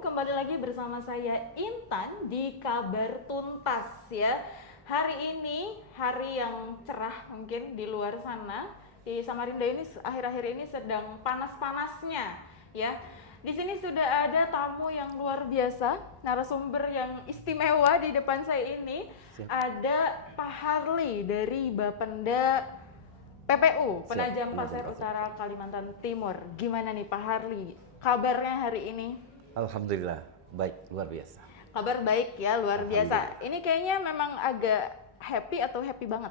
kembali lagi bersama saya Intan di Kabar Tuntas ya. Hari ini hari yang cerah mungkin di luar sana. Di Samarinda ini akhir-akhir ini sedang panas-panasnya ya. Di sini sudah ada tamu yang luar biasa, narasumber yang istimewa di depan saya ini. Siap. Ada Pak Harli dari Bapenda PPU, Penajam Penajam Pasir Pasir. Utara, Kalimantan Timur. Gimana nih Pak Harli? Kabarnya hari ini? Alhamdulillah, baik, luar biasa. Kabar baik ya, luar biasa. Ini kayaknya memang agak happy atau happy banget?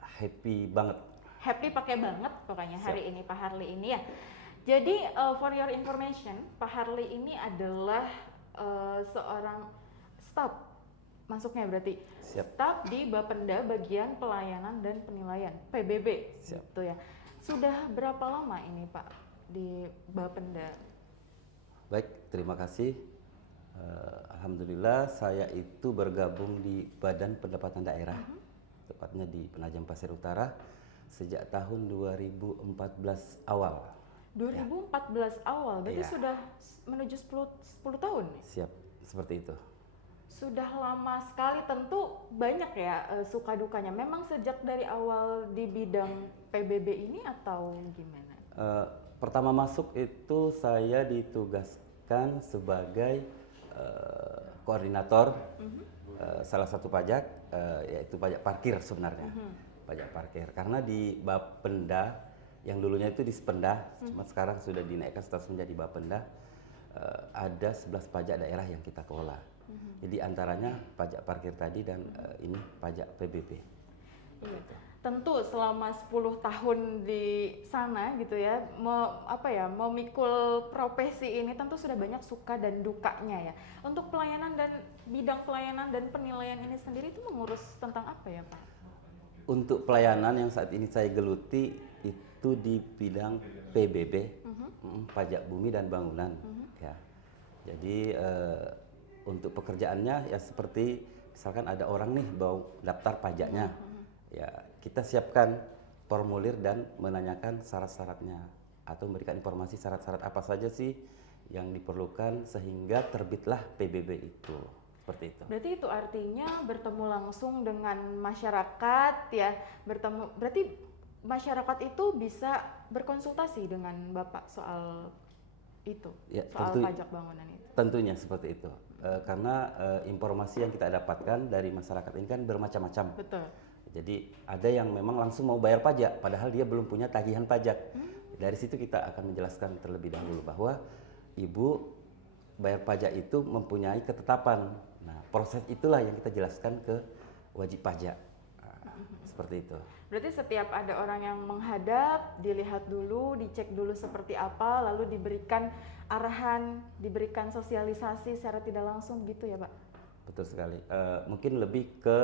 Happy banget. Happy pakai banget pokoknya hari Siap. ini Pak Harli ini ya. Jadi for your information, Pak Harli ini adalah seorang staf masuknya berarti Siap. staf di Bapenda Bagian Pelayanan dan Penilaian PBB. Siap. Gitu ya. Sudah berapa lama ini Pak di Bapenda? Baik, terima kasih. Alhamdulillah, saya itu bergabung di Badan Pendapatan Daerah, tepatnya di Penajam Pasir Utara, sejak tahun 2014 awal. 2014 awal, berarti Iya. sudah menuju 10 tahun nih? Siap, seperti itu. Sudah lama sekali, tentu banyak ya suka dukanya. Memang sejak dari awal di bidang PBB ini atau gimana? Pertama masuk itu saya ditugaskan sebagai koordinator salah satu pajak, yaitu pajak parkir sebenarnya. Pajak parkir, karena di Bapenda yang dulunya itu di Spenda, cuma sekarang sudah dinaikkan status menjadi Bapenda, ada 11 pajak daerah yang kita kelola. Jadi antaranya pajak parkir tadi dan ini pajak PBB. Iya. Tentu selama 10 tahun di sana gitu ya, memikul profesi ini tentu sudah banyak suka dan dukanya ya. Untuk pelayanan dan bidang pelayanan dan penilaian ini sendiri itu mengurus tentang apa ya Pak? Untuk pelayanan yang saat ini saya geluti itu di bidang PBB, pajak bumi dan bangunan. Ya. Jadi untuk pekerjaannya ya seperti misalkan ada orang nih bawa daftar pajaknya. Ya, kita siapkan formulir dan menanyakan syarat-syaratnya atau memberikan informasi syarat-syarat apa saja sih yang diperlukan sehingga terbitlah PBB itu. Seperti itu. Berarti itu artinya bertemu langsung dengan masyarakat ya, berarti masyarakat itu bisa berkonsultasi dengan Bapak soal itu, Ya, soal pajak bangunan itu. Tentunya seperti itu. Karena informasi yang kita dapatkan dari masyarakat ini kan bermacam-macam. Betul. Jadi ada yang memang langsung mau bayar pajak, padahal dia belum punya tagihan pajak. Dari situ kita akan menjelaskan terlebih dahulu bahwa Ibu bayar pajak itu mempunyai ketetapan. Nah, proses itulah yang kita jelaskan ke wajib pajak. Seperti itu. Berarti setiap ada orang yang menghadap, dilihat dulu, dicek dulu seperti apa, lalu diberikan arahan, diberikan sosialisasi secara tidak langsung gitu ya Pak? Betul sekali. Mungkin lebih ke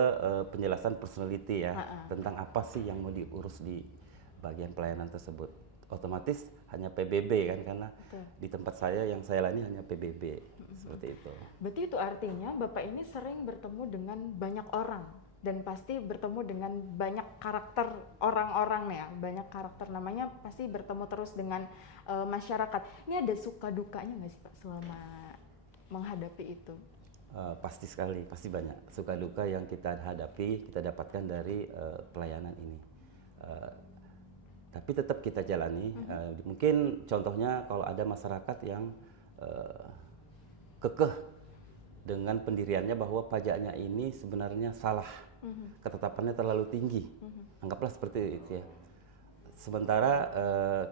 penjelasan personality ya, tentang apa sih yang mau diurus di bagian pelayanan tersebut. Otomatis hanya PBB kan, karena di tempat saya yang saya layani hanya PBB, seperti itu. Berarti itu artinya Bapak ini sering bertemu dengan banyak orang dan pasti bertemu dengan banyak karakter orang-orang ya, banyak karakter, namanya pasti bertemu terus dengan masyarakat. Ini ada suka dukanya nggak sih Pak selama menghadapi itu? Pasti sekali, pasti banyak suka duka yang kita hadapi, kita dapatkan dari pelayanan ini. Tapi tetap kita jalani. Mungkin contohnya kalau ada masyarakat yang kekeh dengan pendiriannya bahwa pajaknya ini sebenarnya salah, ketetapannya terlalu tinggi. Anggaplah seperti itu ya. Sementara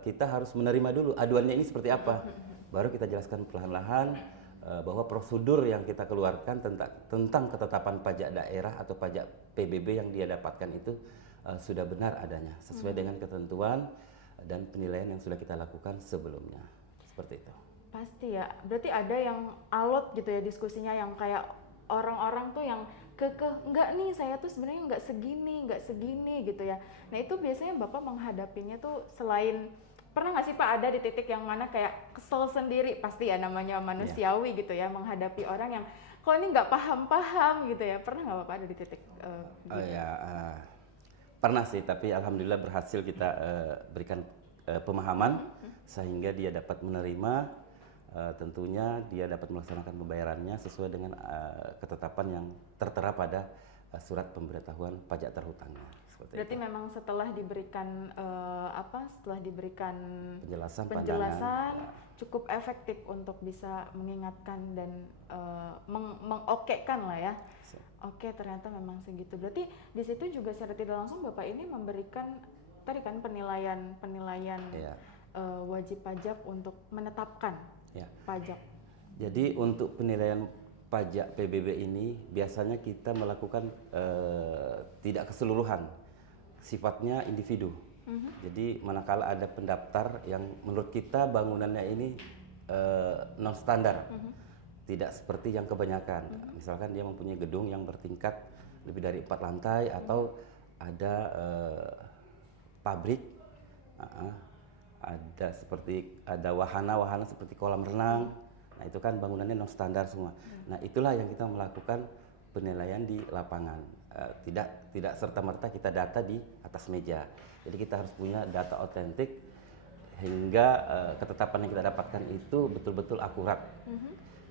kita harus menerima dulu aduannya ini seperti apa, baru kita jelaskan perlahan-lahan bahwa prosedur yang kita keluarkan tentang ketetapan pajak daerah atau pajak PBB yang dia dapatkan itu sudah benar adanya, sesuai dengan ketentuan dan penilaian yang sudah kita lakukan sebelumnya. Seperti itu. Pasti ya, berarti ada yang alot gitu ya diskusinya, yang kayak orang-orang tuh yang enggak nih saya tuh sebenarnya enggak segini gitu ya. Nah itu biasanya Bapak menghadapinya tuh selain, pernah nggak sih Pak ada di titik yang mana kayak kesel sendiri, pasti ya namanya manusiawi gitu ya, menghadapi orang yang kok ini nggak paham-paham gitu ya, pernah nggak Bapak ada di titik gitu? Pernah sih, tapi alhamdulillah berhasil kita berikan pemahaman sehingga dia dapat menerima tentunya dia dapat melaksanakan pembayarannya sesuai dengan ketetapan yang tertera pada surat pemberitahuan pajak terhutangnya. Berarti itu. memang setelah diberikan setelah diberikan penjelasan, penjelasan pandangan, cukup efektif untuk bisa mengingatkan dan mengokekan lah ya. Oke, ternyata memang segitu. Berarti di situ juga secara tidak langsung Bapak ini memberikan tadi kan penilaian ya. Wajib pajak untuk menetapkan Ya. pajak. Jadi untuk penilaian pajak PBB ini biasanya kita melakukan tidak keseluruhan, sifatnya individu. Jadi manakala ada pendaftar yang menurut kita bangunannya ini non standar, tidak seperti yang kebanyakan. Misalkan dia mempunyai gedung yang bertingkat lebih dari 4 lantai atau ada pabrik, ada wahana seperti kolam renang. Nah itu kan bangunannya non standar semua. Nah itulah yang kita melakukan penilaian di lapangan. Tidak serta merta kita data di atas meja. Jadi kita harus punya data otentik hingga ketetapan yang kita dapatkan itu betul-betul akurat.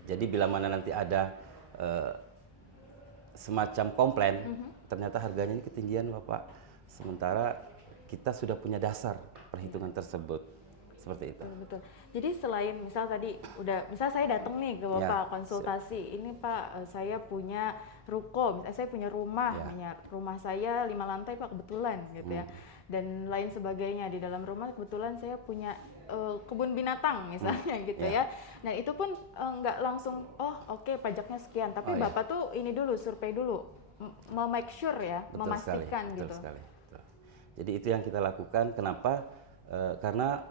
Jadi bila mana nanti ada semacam komplain, ternyata harganya ini ketinggian Bapak. Sementara kita sudah punya dasar perhitungan tersebut. Seperti itu. Betul. Jadi selain misal tadi misal saya datang nih ke Bapak konsultasi, ini Pak saya punya ruko, saya punya rumah, rumah saya 5 lantai Pak kebetulan gitu ya. Dan lain sebagainya, di dalam rumah kebetulan saya punya kebun binatang misalnya gitu ya. Nah itu pun nggak langsung oke, pajaknya sekian, tapi Bapak tuh ini dulu survei dulu, make sure ya, betul memastikan sekali, gitu. Betul sekali. Betul. Jadi itu yang kita lakukan. Kenapa? Karena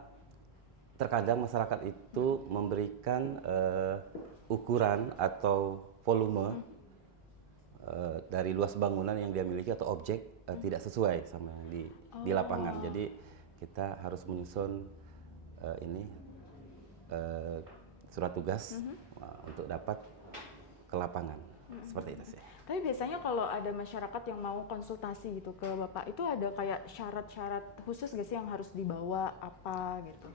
terkadang masyarakat itu memberikan ukuran atau volume dari luas bangunan yang dia miliki atau objek tidak sesuai sama yang di lapangan. Jadi kita harus menyusun surat tugas untuk dapat ke lapangan. Seperti itu sih. Tapi biasanya kalau ada masyarakat yang mau konsultasi gitu ke Bapak, itu ada kayak syarat-syarat khusus gak sih yang harus dibawa apa gitu?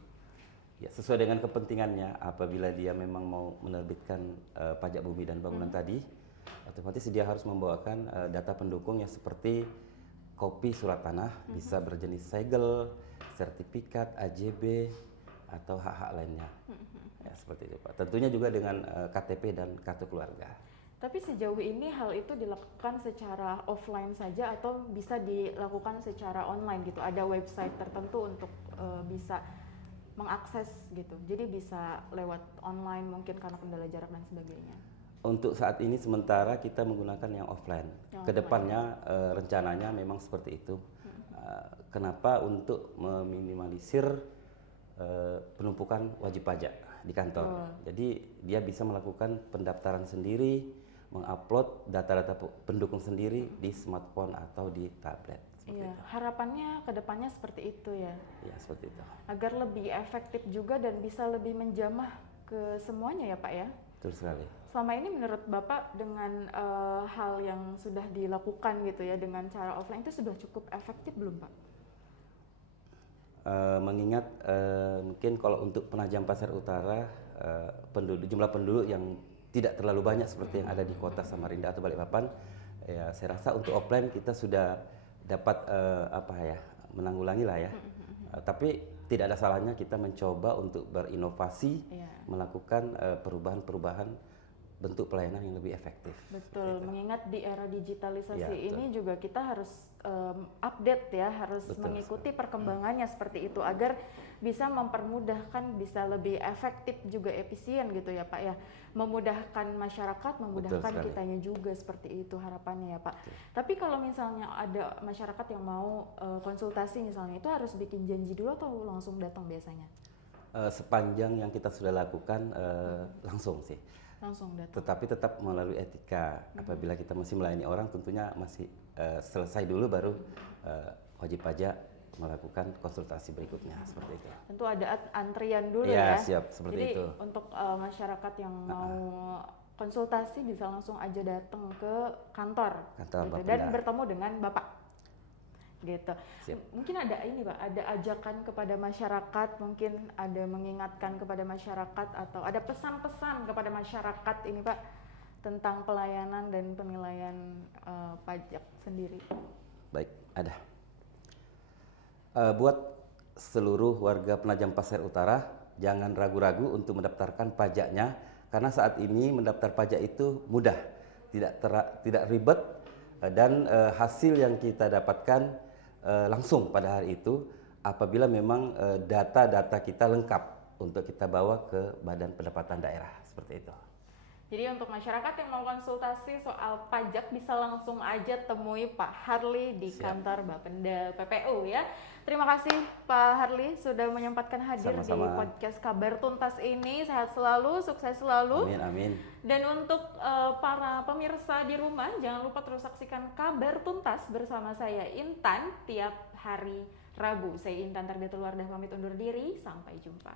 Ya, sesuai dengan kepentingannya. Apabila dia memang mau menerbitkan pajak bumi dan bangunan tadi, otomatis dia harus membawakan data pendukung yang seperti kopi surat tanah, bisa berjenis segel, sertifikat, AJB, atau hak-hak lainnya. Ya, seperti itu Pak. Tentunya juga dengan KTP dan kartu keluarga. Tapi sejauh ini hal itu dilakukan secara offline saja atau bisa dilakukan secara online gitu? Ada website tertentu untuk bisa mengakses gitu, jadi bisa lewat online mungkin karena kendala jarak dan sebagainya. Untuk saat ini sementara kita menggunakan yang offline. Kedepannya rencananya memang seperti itu. Kenapa? Untuk meminimalisir penumpukan wajib pajak di kantor. Jadi dia bisa melakukan pendaftaran sendiri, mengupload data-data pendukung sendiri di smartphone atau di tablet. Iya, harapannya ke depannya seperti itu ya. Iya, seperti itu. Agar lebih efektif juga dan bisa lebih menjamah ke semuanya ya Pak ya. Betul sekali. Selama ini menurut Bapak dengan hal yang sudah dilakukan gitu ya dengan cara offline itu sudah cukup efektif belum Pak? Mengingat mungkin kalau untuk Penajam Pasir Utara jumlah penduduk yang tidak terlalu banyak seperti yang ada di kota Samarinda atau Balikpapan, ya saya rasa untuk offline kita sudah dapat menanggulangi lah ya. Tapi tidak ada salahnya kita mencoba untuk berinovasi, melakukan perubahan-perubahan bentuk pelayanan yang lebih efektif. Betul, mengingat di era digitalisasi ini juga kita harus update ya, harus mengikuti perkembangannya seperti itu agar bisa mempermudahkan, bisa lebih efektif juga efisien gitu ya Pak ya, memudahkan masyarakat, memudahkan kitanya juga, seperti itu harapannya ya Pak. Tapi kalau misalnya ada masyarakat yang mau konsultasi misalnya, itu harus bikin janji dulu atau langsung datang biasanya? Sepanjang yang kita sudah lakukan langsung sih. Langsung datang. Tetapi tetap melalui etika. Apabila kita masih melayani orang, tentunya masih selesai dulu baru wajib pajak melakukan konsultasi berikutnya, seperti itu. Tentu ada antrian dulu ya. Ya. Siap, seperti Jadi itu. untuk masyarakat yang mau konsultasi bisa langsung aja datang ke kantor gitu, dan bertemu dengan Bapak. gitu. Siap. Mungkin ada ini Pak, ada ajakan kepada masyarakat, mungkin ada mengingatkan kepada masyarakat atau ada pesan-pesan kepada masyarakat ini Pak tentang pelayanan dan penilaian pajak sendiri. Baik, ada. Buat seluruh warga Penajam Pasir Utara, jangan ragu-ragu untuk mendaftarkan pajaknya karena saat ini mendaftar pajak itu mudah, tidak ribet dan hasil yang kita dapatkan langsung pada hari itu apabila memang data-data kita lengkap untuk kita bawa ke Badan Pendapatan Daerah seperti itu. Jadi untuk masyarakat yang mau konsultasi soal pajak bisa langsung aja temui Pak Harley di kantor Bapenda PPU ya. Terima kasih Pak Harley sudah menyempatkan hadir Sama-sama. di podcast Kabar Tuntas ini. Sehat selalu, sukses selalu. Amin, amin. Dan untuk para pemirsa di rumah, jangan lupa terus saksikan Kabar Tuntas bersama saya Intan tiap hari Rabu. Saya Intan Tarbiatul Wardah pamit undur diri, sampai jumpa.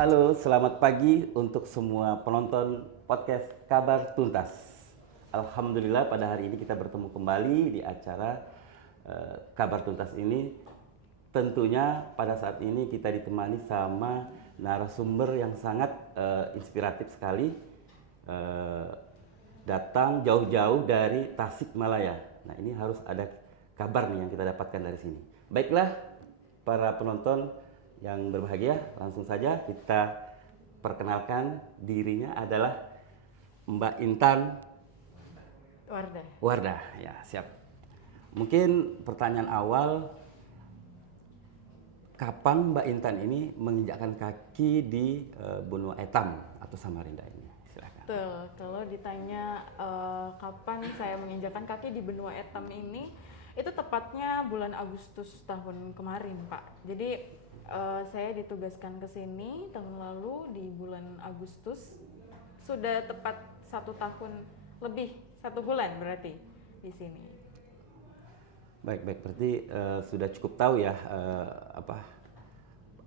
Halo, selamat pagi untuk semua penonton podcast Kabar Tuntas. Alhamdulillah pada hari ini kita bertemu kembali di acara Kabar Tuntas ini. Tentunya pada saat ini kita ditemani sama narasumber yang sangat inspiratif sekali. Datang jauh-jauh dari Tasikmalaya. Nah ini harus ada kabar nih yang kita dapatkan dari sini. Baiklah para penonton yang berbahagia, langsung saja kita perkenalkan dirinya adalah Mbak Intan Wardah. Ya, siap. Mungkin pertanyaan awal, kapan Mbak Intan ini menginjakkan kaki di benua Etam atau Samarinda ini? Silakan. Betul, kalau ditanya kapan saya menginjakan kaki di benua Etam ini, itu tepatnya bulan Agustus tahun kemarin Pak. Jadi saya ditugaskan ke sini tahun lalu di bulan Agustus, sudah tepat 1 tahun lebih, 1 bulan berarti di sini. Baik, berarti sudah cukup tahu ya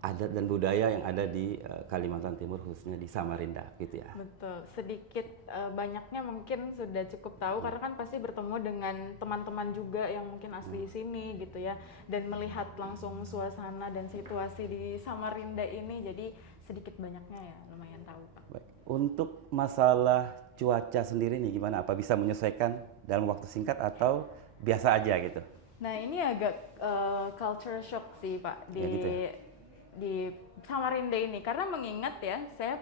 adat dan budaya yang ada di Kalimantan Timur, khususnya di Samarinda gitu ya. Betul, sedikit banyaknya mungkin sudah cukup tahu karena kan pasti bertemu dengan teman-teman juga yang mungkin asli di sini gitu ya, dan melihat langsung suasana dan situasi di Samarinda ini, jadi sedikit banyaknya ya lumayan tahu Pak. Baik. Untuk masalah cuaca sendiri nih gimana? Apa bisa menyesuaikan dalam waktu singkat atau biasa aja gitu? Nah ini agak culture shock sih Pak Ya, gitu ya? di Samarinda ini, karena mengingat ya saya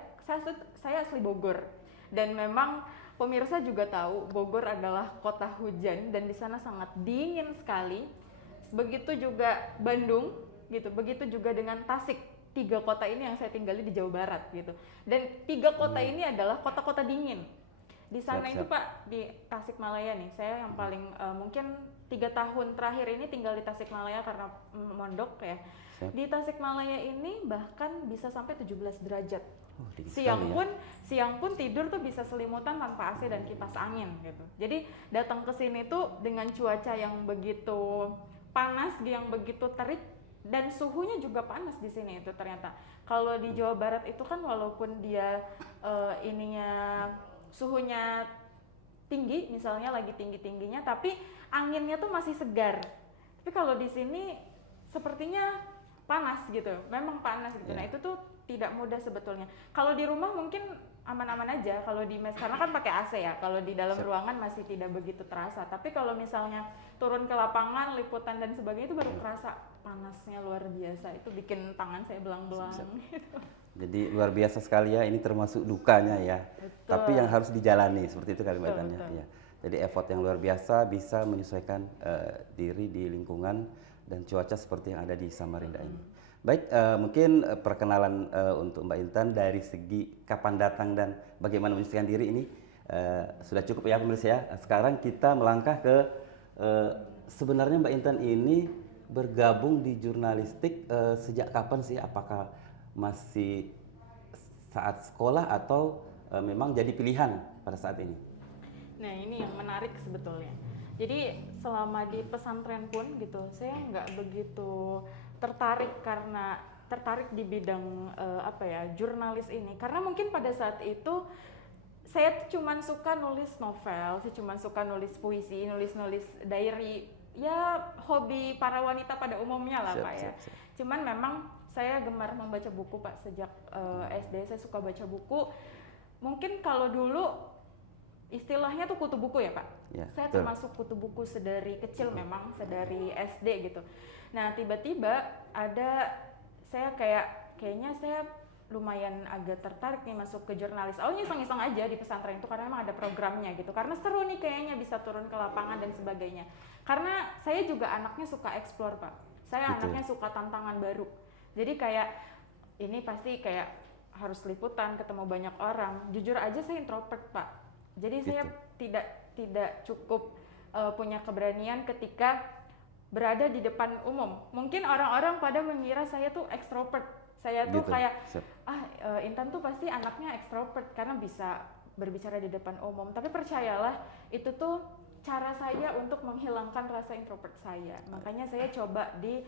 asli Bogor dan memang pemirsa juga tahu Bogor adalah kota hujan dan di sana sangat dingin sekali. Begitu juga Bandung gitu, begitu juga dengan Tasik. 3 kota ini yang saya tinggali di Jawa Barat gitu. Dan 3 kota ini adalah kota-kota dingin. Di sana Siap. itu Pak, di Tasikmalaya nih, saya yang paling mungkin 3 tahun terakhir ini tinggal di Tasikmalaya karena mondok ya. Siap. Di Tasikmalaya ini bahkan bisa sampai 17 derajat. Dingin Siang sekali ya. siang pun tidur tuh bisa selimutan tanpa AC dan kipas angin gitu. Jadi datang ke sini tuh dengan cuaca yang begitu panas, yang begitu terik, dan suhunya juga panas di sini itu ternyata. Kalau di Jawa Barat itu kan walaupun dia suhunya tinggi, misalnya lagi tinggi-tingginya, tapi anginnya tuh masih segar. Tapi kalau di sini sepertinya panas gitu, memang panas gitu. Nah itu tuh tidak mudah sebetulnya. Kalau di rumah mungkin aman-aman aja, kalau di mes karena kan pakai AC ya. Kalau di dalam ruangan masih tidak begitu terasa. Tapi kalau misalnya turun ke lapangan, liputan dan sebagainya itu baru kerasa panasnya luar biasa. Itu bikin tangan saya belang-belang. Gitu. Jadi luar biasa sekali ya, ini termasuk dukanya ya. Betul. Tapi yang harus dijalani, seperti itu kalimatnya. Betul. Ya. Jadi effort yang luar biasa bisa menyesuaikan diri di lingkungan dan cuaca seperti yang ada di Samarinda ini. Baik, mungkin perkenalan untuk Mbak Intan dari segi kapan datang dan bagaimana menyesuaikan diri ini sudah cukup ya pemirsa ya. Sekarang kita melangkah ke sebenarnya Mbak Intan ini bergabung di jurnalistik sejak kapan sih? Apakah masih saat sekolah atau memang jadi pilihan pada saat ini? Nah ini yang menarik sebetulnya. Jadi selama di pesantren pun gitu, saya nggak begitu tertarik karena tertarik di bidang apa ya, jurnalis ini karena mungkin pada saat itu saya tuh cuman suka nulis novel, saya cuman suka nulis puisi, nulis diary, ya hobi para wanita pada umumnya lah Pak ya. Siap. Cuman memang saya gemar membaca buku Pak sejak SD, saya suka baca buku. Mungkin kalau dulu istilahnya tuh kutu buku ya Pak. Ya, Saya betul. termasuk kutu buku sedari kecil memang, sedari SD gitu. Nah tiba-tiba saya kayaknya saya lumayan agak tertarik nih masuk ke jurnalis. Awalnya iseng-iseng aja di pesantren itu karena memang ada programnya gitu. Karena seru nih kayaknya bisa turun ke lapangan dan sebagainya. Karena saya juga anaknya suka explore Pak. Saya Betul. anaknya suka tantangan baru. Jadi kayak ini pasti kayak harus liputan, ketemu banyak orang. Jujur aja saya introvert Pak. Jadi saya tidak cukup punya keberanian ketika berada di depan umum. Mungkin orang-orang pada mengira saya tuh ekstrovert. Saya tuh kayak Intan tuh pasti anaknya ekstrovert karena bisa berbicara di depan umum. Tapi percayalah itu tuh cara saya untuk menghilangkan rasa introvert saya. Makanya saya coba di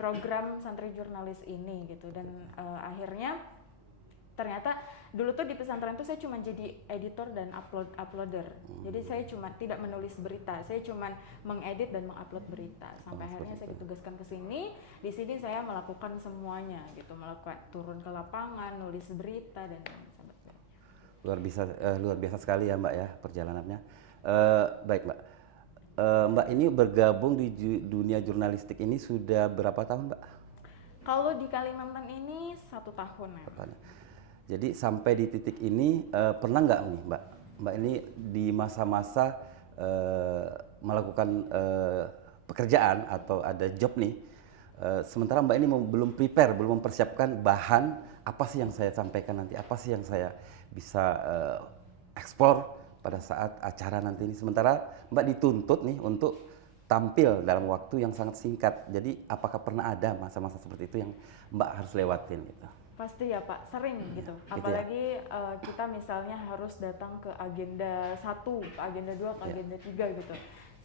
program santri jurnalis ini gitu dan akhirnya ternyata dulu tuh di pesantren tuh saya cuma jadi editor dan uploader. Jadi saya cuma tidak menulis berita, saya cuma mengedit dan mengupload berita. Sampai akhirnya saya ditugaskan ke sini. Di sini saya melakukan semuanya gitu, melakukan turun ke lapangan, nulis berita dan sebagainya. Luar biasa sekali ya Mbak ya perjalanannya. Baik Mbak. Mbak ini bergabung di dunia jurnalistik ini sudah berapa tahun Mbak? Kalau di Kalimantan ini 1 tahun ya. Jadi sampai di titik ini pernah nggak nih Mbak ini di masa-masa melakukan pekerjaan atau ada job nih, sementara Mbak ini belum prepare, belum mempersiapkan bahan apa sih yang saya sampaikan nanti, apa sih yang saya bisa eksplor pada saat acara nanti ini, sementara Mbak dituntut nih untuk tampil dalam waktu yang sangat singkat. Jadi apakah pernah ada masa-masa seperti itu yang Mbak harus lewatin gitu? Pasti ya Pak, sering gitu. Apalagi kita misalnya harus datang ke agenda 1, ke agenda 2, ke agenda 3 gitu.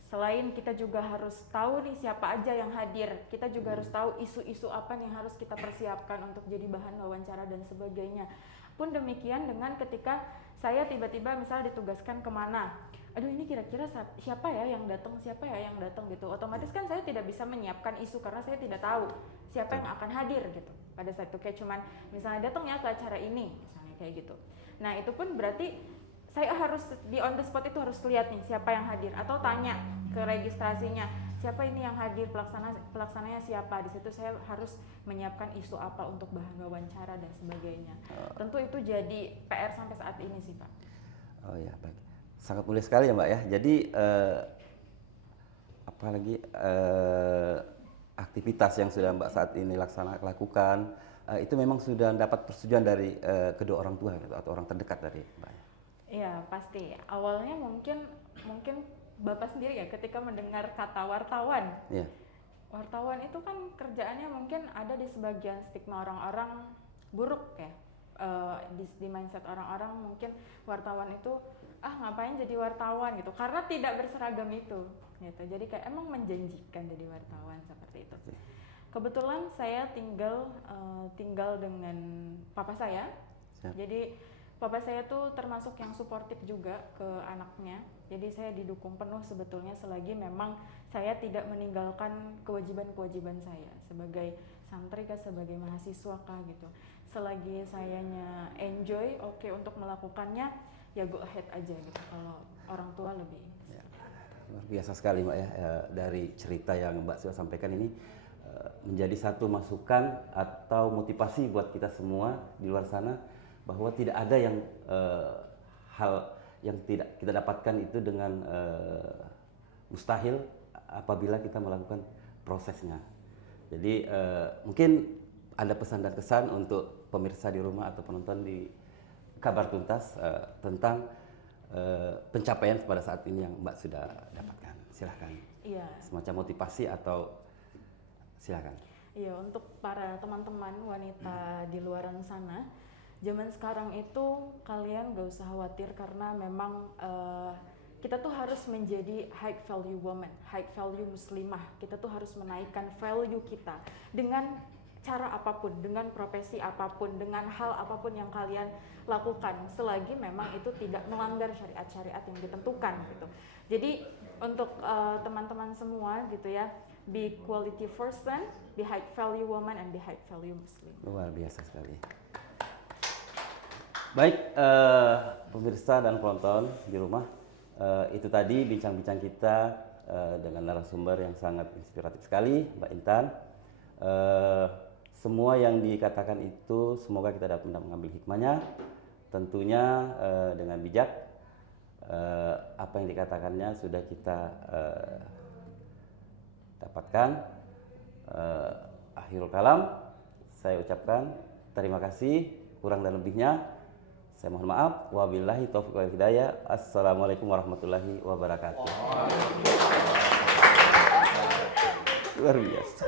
Selain kita juga harus tahu nih siapa aja yang hadir, kita juga harus tahu isu-isu apa yang harus kita persiapkan untuk jadi bahan wawancara dan sebagainya. Pun demikian dengan ketika saya tiba-tiba misalnya ditugaskan kemana, aduh ini kira-kira siapa ya yang datang gitu. Otomatis kan saya tidak bisa menyiapkan isu karena saya tidak tahu siapa yang akan hadir gitu. Pada saat itu kayak cuman misalnya datang ya ke acara ini, misalnya kayak gitu. Nah itu pun berarti saya harus di on the spot itu harus lihat nih siapa yang hadir atau tanya ke registrasinya siapa ini yang hadir, pelaksananya siapa. Di situ saya harus menyiapkan isu apa untuk bahan wawancara dan sebagainya. Tentu itu jadi PR sampai saat ini sih Pak. Oh ya baik, sangat mulia sekali ya Mbak ya. Jadi apalagi aktivitas yang sudah Mbak saat ini lakukan itu memang sudah dapat persetujuan dari kedua orang tua gitu, atau orang terdekat dari Mbak? Iya pasti. Awalnya mungkin Bapak sendiri ya ketika mendengar kata wartawan. Yeah. Wartawan itu kan kerjaannya mungkin ada di sebagian stigma orang-orang buruk ya. Di mindset orang-orang mungkin wartawan itu ngapain jadi wartawan gitu karena tidak berseragam itu gitu. Jadi kayak emang menjanjikan jadi wartawan seperti itu. Kebetulan saya tinggal dengan papa saya. Siap. Jadi papa saya tuh termasuk yang suportif juga ke anaknya. Jadi saya didukung penuh sebetulnya selagi memang saya tidak meninggalkan kewajiban-kewajiban saya sebagai santri sebagai mahasiswa gitu. Selagi sayanya enjoy, oke untuk melakukannya, ya go ahead aja gitu. Kalau orang tua lebih. Ya, luar biasa sekali Mbak ya, dari cerita yang Mbak sudah sampaikan ini menjadi satu masukan atau motivasi buat kita semua di luar sana bahwa tidak ada yang hal yang tidak kita dapatkan itu dengan mustahil apabila kita melakukan prosesnya. Jadi mungkin ada pesan dan kesan untuk pemirsa di rumah atau penonton di Kabar Tuntas tentang pencapaian pada saat ini yang Mbak sudah dapatkan. Silahkan. Iya. Semacam motivasi atau silahkan. Iya, untuk para teman-teman wanita di luar sana, zaman sekarang itu kalian gak usah khawatir karena memang kita tuh harus menjadi high value woman, high value muslimah. Kita tuh harus menaikkan value kita dengan cara apapun, dengan profesi apapun, dengan hal apapun yang kalian lakukan, selagi memang itu tidak melanggar syariat-syariat yang ditentukan gitu. Jadi untuk teman-teman semua gitu ya, be quality person, be high value woman, and be high value Muslim. Luar biasa sekali. Baik, pemirsa dan penonton di rumah, itu tadi bincang-bincang kita dengan narasumber yang sangat inspiratif sekali, Mbak Intan. Semua yang dikatakan itu semoga kita dapat mengambil hikmahnya, tentunya dengan bijak. Apa yang dikatakannya sudah kita dapatkan. Akhirul kalam, saya ucapkan terima kasih, kurang dan lebihnya saya mohon maaf. Wabillahi taufiq wal hidayah. Assalamualaikum warahmatullahi wabarakatuh. Luar biasa.